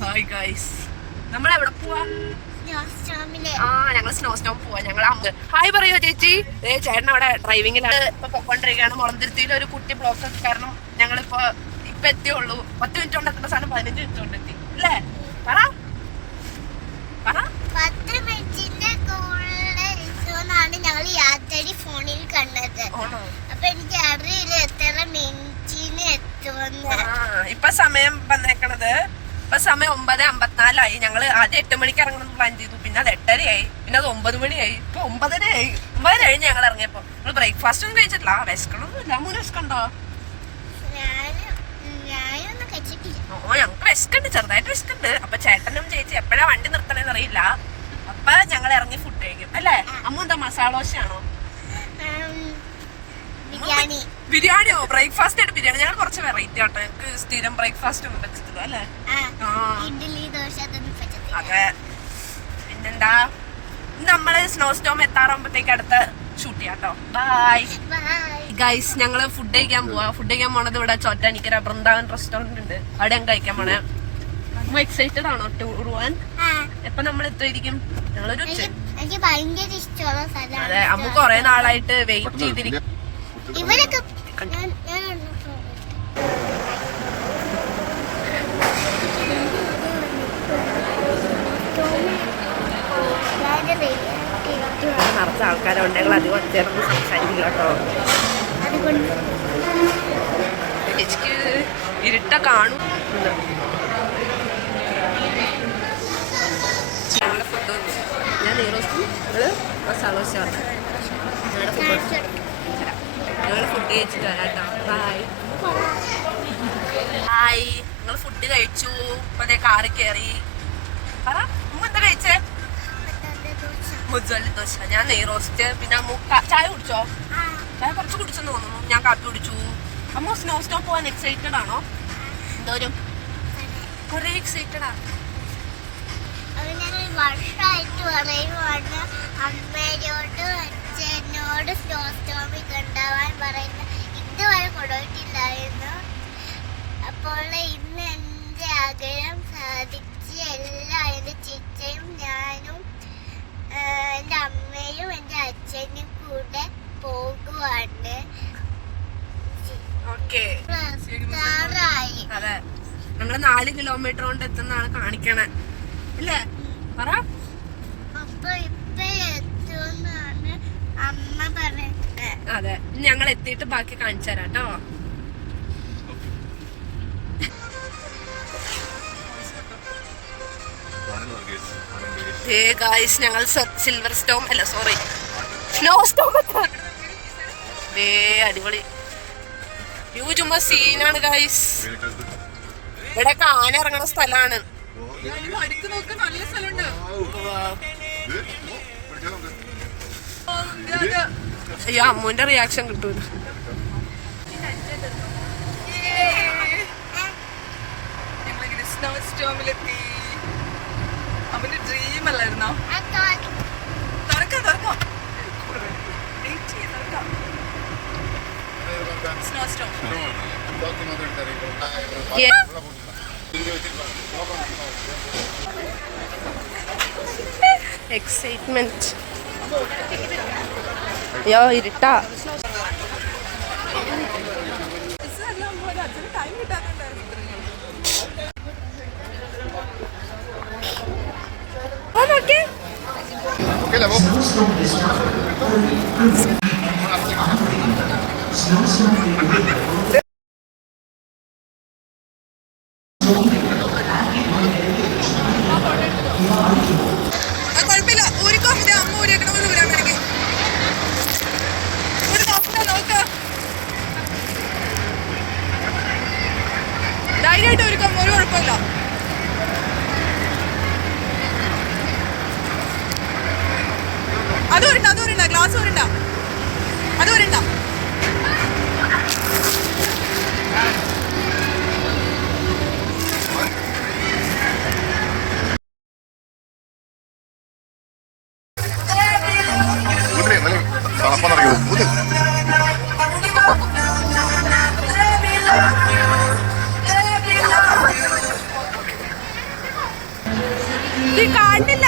Hi guys, നമ്മളെവിടെ പോവാ? ഞങ്ങൾ സ്നോ സ്റ്റോം പോവാ. ഞങ്ങൾ ഹായ് പറയോ ചേച്ചി. ചേട്ടൻ അവിടെ ഡ്രൈവിങ്ങിലാണ് ഇപ്പൊ പൊക്കൊണ്ടിരിക്കുകയാണ്. മുളന്തിരുത്തിയിൽ ഒരു കുട്ടി ബ്ലോക്ക് കാരണം ഞങ്ങളിപ്പോ എത്തിയുള്ളൂ. 10 മിനിറ്റ് കൊണ്ട് എത്തുന്ന സാധനം 15 മിനിറ്റ് കൊണ്ട് എത്തി അല്ലേ? പറ പറ. 10 മിനിറ്റിന്റെ ഞങ്ങൾ യാത്രയിൽ ഫോണിൽ കണ്ടത്. അപ്പൊ എനിക്ക് അറിയില്ല എത്ര മിനിറ്റിന് എത്തുമെന്ന്. ഇപ്പൊ സമയം വന്നേക്കണത്, ഇപ്പൊ സമയം 9:54 ഞങ്ങള് ആദ്യം 8 മണിക്ക് ഇറങ്ങണം പ്ലാൻ ചെയ്തു. പിന്നെ അത് 8:30 പിന്നെ അത് 9 മണിയായി. ഇപ്പൊ 9:30 ഞങ്ങൾ ഇറങ്ങിയപ്പോ. നമ്മള് ബ്രേക്ക്ഫാസ്റ്റ് ഒന്നും കഴിച്ചിട്ടില്ല. വിശക്കണമൊന്നുമില്ല. മൂന്ന് വിശക്കണ്ടോ? ഞങ്ങൾക്ക് വിശക്കുണ്ട്, ചെറുതായിട്ട് വിശക്കുണ്ട്. അപ്പൊ ചേട്ടനും ചേച്ചി എപ്പോഴാ വണ്ടി നിർത്തണേന്ന് അറിയില്ല. അപ്പൊ ഞങ്ങൾ ഇറങ്ങി ഫുഡ് കഴിക്കും അല്ലേ? അമ്മ എന്താ മസാല ദോശയാണോ? ബിരിയാണിയോ? ബ്രേക്ക്ഫാസ്റ്റ് ആയിട്ട് ബിരിയാണി. ഞങ്ങൾ കുറച്ച് വെറൈറ്റി ആട്ടോ. ഞങ്ങൾക്ക് സ്ഥിരം ബ്രേക്ക്ഫാസ്റ്റ് ഒന്നും പറ്റത്തില്ല അല്ലേ? അതെ. പിന്നെന്താ, നമ്മള് സ്നോ സ്റ്റോം എത്താറാകുമ്പോഴത്തേക്ക് അടുത്ത് ഷൂട്ട് ചെയ്യാട്ടോ. Bye guys. ഞങ്ങള് ഫുഡ് കഴിക്കാൻ പോവാ. ഫുഡ് കഴിക്കാൻ പോണത് ഇവിടെ ചോറ്റാനിക്കര ബൃന്ദാവൻ റെസ്റ്റോറന്റ് ഉണ്ട്. അവിടെ ഞാൻ കഴിക്കാൻ പോണേ. എക്സൈറ്റഡ് ആണോ ടൂർ പോവാൻ? എപ്പൊ നമ്മൾ എത്തുമായിരിക്കും? ഞങ്ങളൊരു അതെ, അമ്മ കൊറേ നാളായിട്ട് വെയിറ്റ് ചെയ്തിരിക്കും. നിറച്ച ആൾക്കാരുണ്ട്. ഞങ്ങൾ അധികം ചേർന്ന് സംസാരിക്കില്ല കേട്ടോ. എനിക്ക് ഇരുട്ട കാണും. ഞങ്ങളുടെ ഫുഡ് ഞാൻ നെയ്റോസ്റ്റും മസാല ദോശ പറഞ്ഞു. ഞങ്ങൾ ഫുഡ് കഴിച്ചിട്ട് വരാം കേട്ടോ. Bye hi. ഞങ്ങൾ ഫുഡ് കഴിച്ചു. ഇപ്പൊ അതേ കാറിൽ കയറി. പറ അമ്മ എന്താ കഴിച്ചേ? മുജല്ലി ദോശ. ഞാൻ നെയ്റോസ്റ്റ്. പിന്നെ ചായ കുടിച്ചോ? ചായ കുറച്ച് കുടിച്ചെന്ന് തോന്നുന്നു. ഞാൻ കാപ്പി കുടിച്ചു. അമ്മ സ്നോ സ്റ്റോം പോവാൻ എക്സൈറ്റഡ് ആണോ? എന്തോരും കൊറേ എക്സൈറ്റഡാ. വർഷമായിട്ട് പറയുവാണ് അമ്മയോട് അച്ഛനോട് സ്നോ സ്റ്റോമിൽ കൊണ്ടുപോകാൻ പറയുന്നത്. ഇതുവരെ കൊണ്ടുപോയിട്ടില്ലായിരുന്നു. അപ്പോൾ ഇന്ന് എൻ്റെ ആഗ്രഹം സാധിച്ച്. എല്ലാം എൻ്റെ ചിറ്റയും ഞാനും എൻ്റെ അമ്മയും എൻ്റെ അച്ഛനും കൂടെ പോകുവാണ്. അതെ, ഞങ്ങള് 4 കിലോമീറ്റർ കൊണ്ട് എത്തുന്നതാണ് കാണിക്കണേ അല്ലേ? പറ. അപ്പൊ ഇപ്പൊ എത്തുന്നാണ് അമ്മ പറഞ്ഞത്. അതെ, ഞങ്ങൾ എത്തിയിട്ട് ബാക്കി കാണിച്ചു തരാം കേട്ടോ. ഞങ്ങൾ സിൽവർ സ്റ്റോം അല്ല സോറി സ്നോ സ്റ്റോം. അടിപൊളി വ്യൂ. ചുമ്മാ സീനാണ് ഗൈസ്. ഇവിടെ ആന ഇറങ്ങണ സ്ഥലാണ്. അയ്യോ, അമ്മുവിന്റെ റിയാക്ഷൻ കിട്ടൂല. സ്നോ സ്റ്റോമിലെത്തി. അവന്റെ ഡ്രീം അല്ലായിരുന്നോ? തുറക്കാം തുറക്കാം. Snow Storm. എക്സൈറ്റ്മെന്റ്. അയ്യോ ഇരുട്ടാ. കുഴപ്പമില്ല, ഊരിക്കോ. അമ്മ ഊരിക്കണമെന്ന് ഊരാൻ വേണമെങ്കിൽ നോക്ക. ധൈര്യമായിട്ട് ഊരിക്കോ, ഒരു കുഴപ്പമില്ല. അത് ഊരണ്ട ഗ്ലാസ് ഊരണ്ട, അത് ഊരണ്ട. നീ കാണില്ല